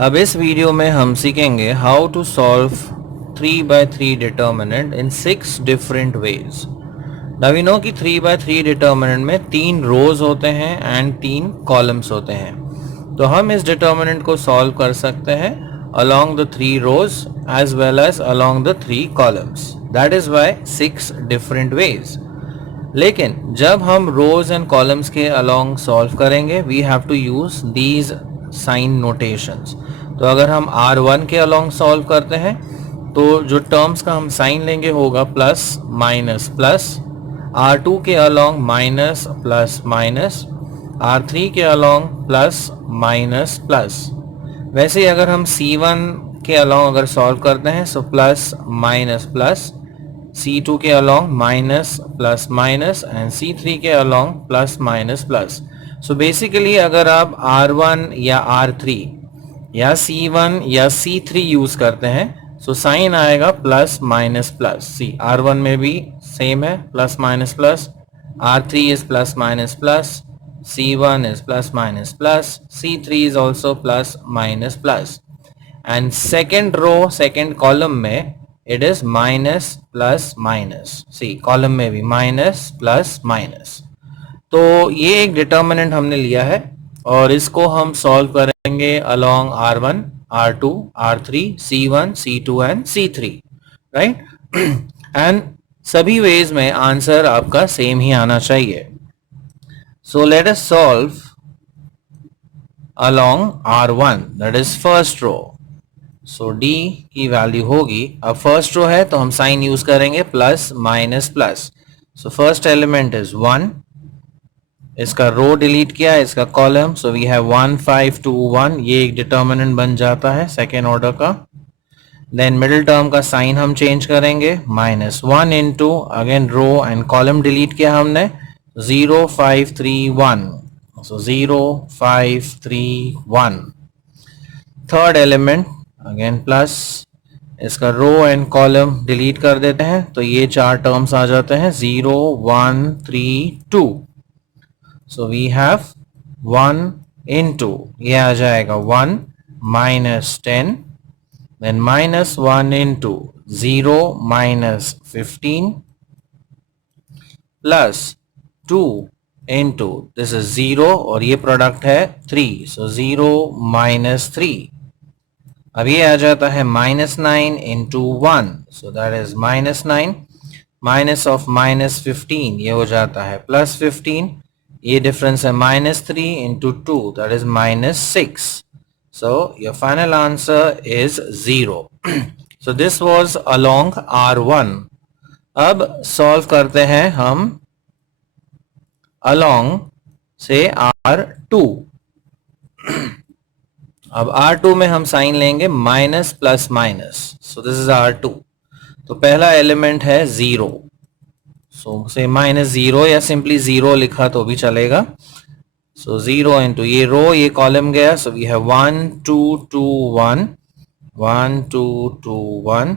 अब इस वीडियो में हम सीखेंगे how to solve 3/3 determinant in 6 different ways. Now we know कि 3/3 डिटर्मिनेंट में 3 रोज होते हैं एंड 3 कॉलम्स होते हैं। तो हम इस डिटर्मिनेंट को सॉल्व कर सकते हैं along the 3 rows as well as along the 3 columns. That is why 6 different ways. लेकिन जब हम रोज एंड कॉलम्स के अलोंग सॉल्व करेंगे we have to use these sign notations. तो अगर हम R1 के अलोंग सॉल्व करते हैं तो जो टर्म्स का हम साइन लेंगे होगा प्लस माइनस प्लस, R2 के along minus plus minus, R3 के अलोंग प्लस माइनस प्लस। वैसे ही अगर हम C1 के अलोंग अगर सॉल्व करते हैं सो प्लस माइनस प्लस, C2 के along minus plus minus and C3 के along plus minus plus. So basically अगर आप R1 या R3 या C1 या C3 यूज करते हैं सो साइन आएगा प्लस माइनस प्लस। सी R1 में भी सेम है plus minus plus, R3 is plus minus plus, C1 is plus minus plus, C3 is also plus minus plus, and second row second column में it is minus plus minus। see column में भी minus plus minus। तो ये एक determinant हमने लिया है और इसको हम सॉल्व करेंगे along R1, R2, R3, C1, C2 and C3, right. And सभी वेज में आंसर आपका सेम ही आना चाहिए। So let us solve along R1, that is first row. So D की वैल्यू होगी, अब फर्स्ट रो है तो हम साइन यूज करेंगे plus minus plus. So first element is 1, इसका रो डिलीट किया, इसका कॉलम, सो वी हैव 1 5 2 1, ये एक डिटर्मिनेंट बन जाता है सेकेंड ऑर्डर का। देन मिडिल टर्म का साइन हम चेंज करेंगे -1 into again row and column delete किया हमने 0 5 3 1, so 0 5 3 1। Third element again plus, इसका रो एंड कॉलम डिलीट कर देते हैं तो ये चार टर्म्स आ जाते हैं 0 1 3 2। सो वी हैव 1 इंटू ये आ जाएगा 1 -10, then -1 into 0 -15 plus 2 into this is 0 और ये प्रोडक्ट है 3, so 0 -3। अब ये आ जाता है -9 into 1, so that is -9 minus of -15 ये हो जाता है +15, ये डिफरेंस है -3 into 2 that is -6। So your final answer is 0. So this was along R1. अब सॉल्व करते हैं हम along से R2। अब R2 में हम साइन लेंगे minus plus minus, so this is R2। तो पहला एलिमेंट है 0, सो से -0 या सिंपली 0 लिखा तो भी चलेगा। So 0 into ये रो ये कॉलम गया, so we have 1 2 2 1 1 2 2 1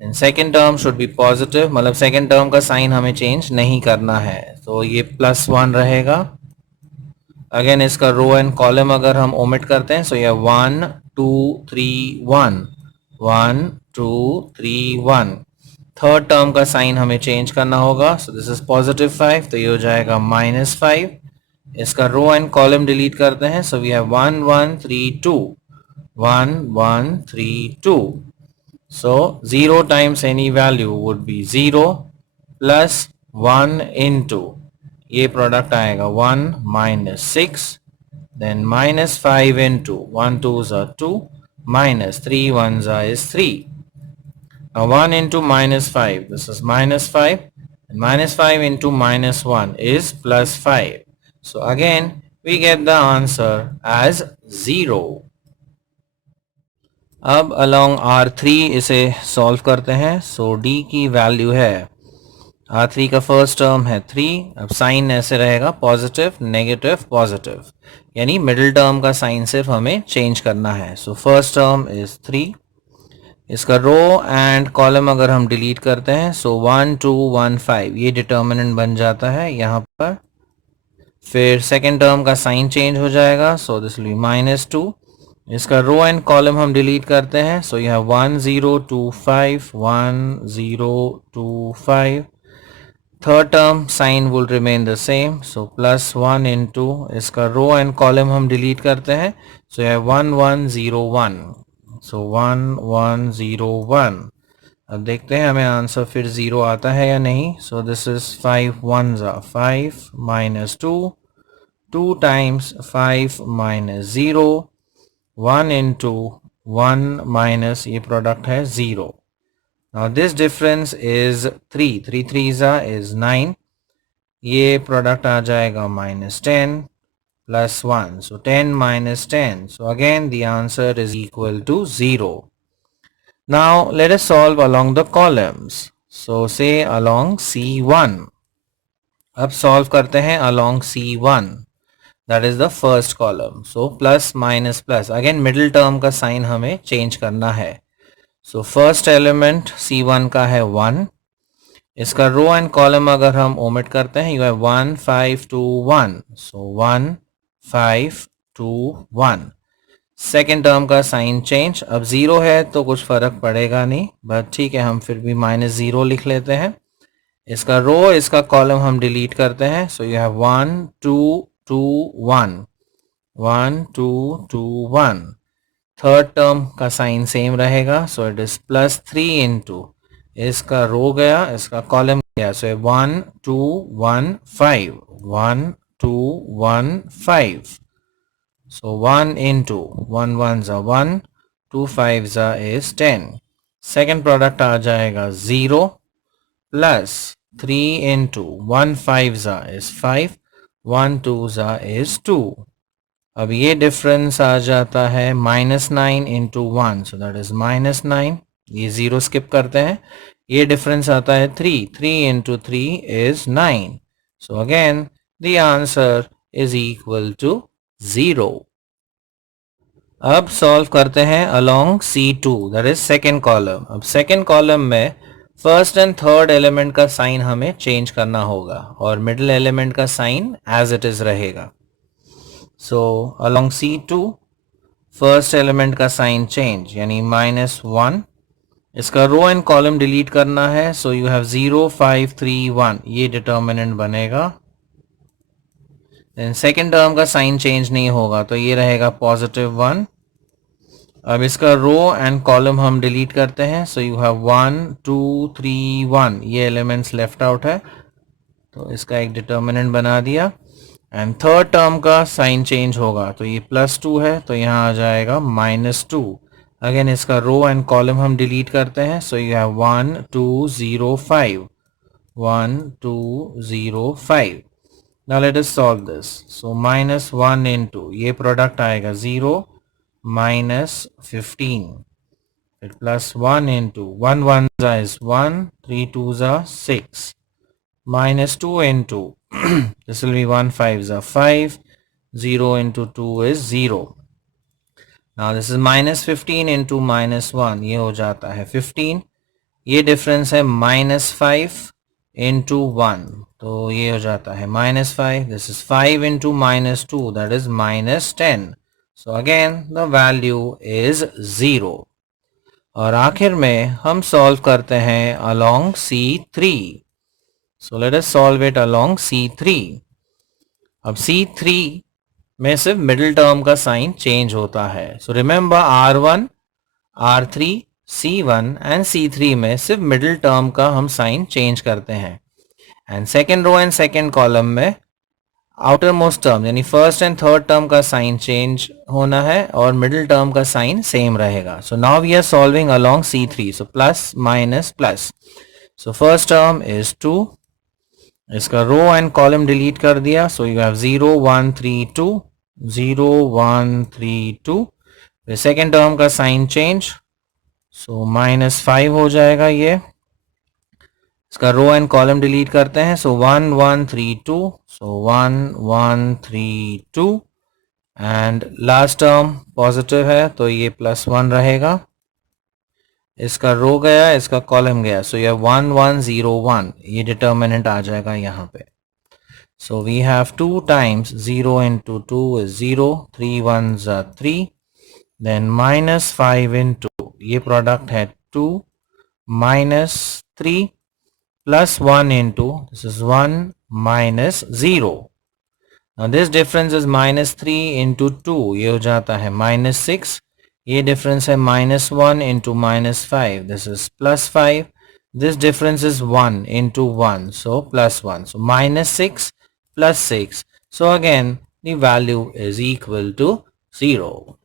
and second term should be positive, मतलब second term का साइन हमें चेंज नहीं करना है तो ये +1 रहेगा। अगेन इसका रो एंड कॉलम अगर हम ओमिट करते हैं सो ये 1 2 3 1 1 2 3 1। थर्ड टर्म का साइन हमें चेंज करना होगा, सो दिस इज +5 तो ये हो जाएगा -5। इसका रो एंड कॉलम डिलीट करते हैं, so we have 1 1 3 2 1 1 3 2। So 0 times any value would be 0 plus 1 into ये प्रोडक्ट आएगा 1 -6, then -5 into 1 2s are 2 -3 1s is 3। Now 1 into -5, this is -5, and -5 into -1 is +5. So again we get the answer as 0. अब along R3 इसे solve करते हैं। So D की value है, R3 का first term है 3, अब साइन ऐसे रहेगा पॉजिटिव नेगेटिव पॉजिटिव, यानी मिडिल टर्म का साइन सिर्फ हमें चेंज करना है। सो फर्स्ट टर्म इज 3, इसका रो एंड कॉलम अगर हम डिलीट करते हैं सो 1 2 1 5 ये डिटर्मिनेंट बन जाता है यहाँ पर। फिर सेकेंड टर्म का साइन चेंज हो जाएगा, सो दिस विल बी -2, इसका रो एंड कॉलम हम डिलीट करते हैं. So you have 1 0 2 5 1 0 2 5. Third term sign will remain the same. So +1 into इसका रो एंड कॉलम हम डिलीट करते हैं. So you have 1 1 0 1. सो 1 1 0 1. अब देखते हैं हमें आंसर फिर 0 आता है या नहीं. So this is 5 1 5 minus 2. 2 times 5 minus 0. 1 into 1 minus ये प्रोडक्ट है 0. Now this difference is 3. 3 3s is 9. ये प्रोडक्ट आ जाएगा -10 plus 1. So 10 minus 10. So again the answer is equal to 0. Now let us solve along the columns. So say along C1. अब solve करते हैं along C1. That is the first column. So plus minus plus. Again middle term का sign हमें change करना है. So first element C1 का है 1. इसका रो एंड कॉलम अगर हम ओमिट करते हैं, you have 1 5 2 1. So 1 5 2 1. Second term का साइन चेंज. अब 0 है तो कुछ फर्क पड़ेगा नहीं, बट ठीक है हम फिर भी -0 लिख लेते हैं. इसका रो इसका कॉलम हम डिलीट करते हैं. So you have 1 2 2 1 1 2 2 1. Third term का साइन सेम रहेगा. सो इट इज +3 into इसका रो गया, इसका कॉलम गया. So 1 2 1 5 1 2 1 5. So 1 into 1 1s 1 2 5s is 10. Second product आ जाएगा 0 plus 3 into 1 5s is 5 1 2s is 2. अब ये डिफरेंस आ जाता है -9 into 1. So that is -9. ये 0 स्किप करते हैं. ये डिफरेंस आता है 3. 3 into 3 is 9. So again the answer is equal to 0. अब सॉल्व करते हैं along C2, that is second column. अब second column में फर्स्ट एंड थर्ड एलिमेंट का साइन हमें चेंज करना होगा और मिडिल एलिमेंट का साइन एज इट इज रहेगा. सो along C2 फर्स्ट एलिमेंट का साइन चेंज यानी -1. इसका रो एंड कॉलम डिलीट करना है. सो यू हैव 0 5 3 1. ये डिटर्मिनेंट बनेगा. देन सेकेंड टर्म का साइन चेंज नहीं होगा तो ये रहेगा +1. अब इसका रो एंड कॉलम हम डिलीट करते हैं. So you have 1 2 3 1. ये एलिमेंट्स लेफ्ट आउट है तो इसका एक डिटर्मिनेंट बना दिया. एंड थर्ड टर्म का साइन चेंज होगा तो ये +2 है तो यहाँ आ जाएगा -2. अगेन इसका रो एंड कॉलम हम डिलीट करते हैं. So you have 1 2 0 5 1 2 0 5. Now let us solve this. So -1 into ये प्रोडक्ट आएगा 0 -15. फिर +1 into 1 1s is 1 3 2s are 6. -2 into this will be 1 5s are 5. 0 into 2 is 0. Now this is -15 into -1. ये हो जाता है 15. ये डिफरेंस है -5 into 1 तो ये हो जाता है -5. This is 5 into -2 that is -10. So again the value is 0. और आखिर में हम सॉल्व करते हैं along C3. So let us solve it along C3. अब C3 में सिर्फ मिडिल टर्म का साइन चेंज होता है. So remember R1 R3 C1 and C3 में सिर्फ मिडिल टर्म का हम साइन चेंज करते हैं. And second row and second column में आउटर मोस्ट टर्म यानी फर्स्ट एंड थर्ड टर्म का साइन चेंज होना है और मिडिल टर्म का साइन सेम रहेगा. So now we are solving along C3. So plus minus plus. So first term is 2. इसका row and column delete कर दिया. So you have 0 1 3 2 0 1 3 2. फिर सेकेंड टर्म का साइन चेंज. सो -5 हो जाएगा ये. इसका रो एंड कॉलम डिलीट करते हैं. सो 1 1 3 2. सो 1 1 3 2 एंड लास्ट टर्म पॉजिटिव है तो ये +1 रहेगा. इसका रो गया, इसका कॉलम गया. सो ये 1 1 0 1 ये डिटर्मिनेंट आ जाएगा यहाँ पे. So we have 2 times 0 into 2 is 0. 3 1s are 3. Then -5 into, ये प्रोडक्ट है 2 -3 plus 1 into, this is 1 minus 0. Now this difference is -3 into 2, ये हो जाता है -6. ये difference है -1 into -5, this is +5. This difference is 1 into 1, so +1. So -6 plus 6. So again the value is equal to 0.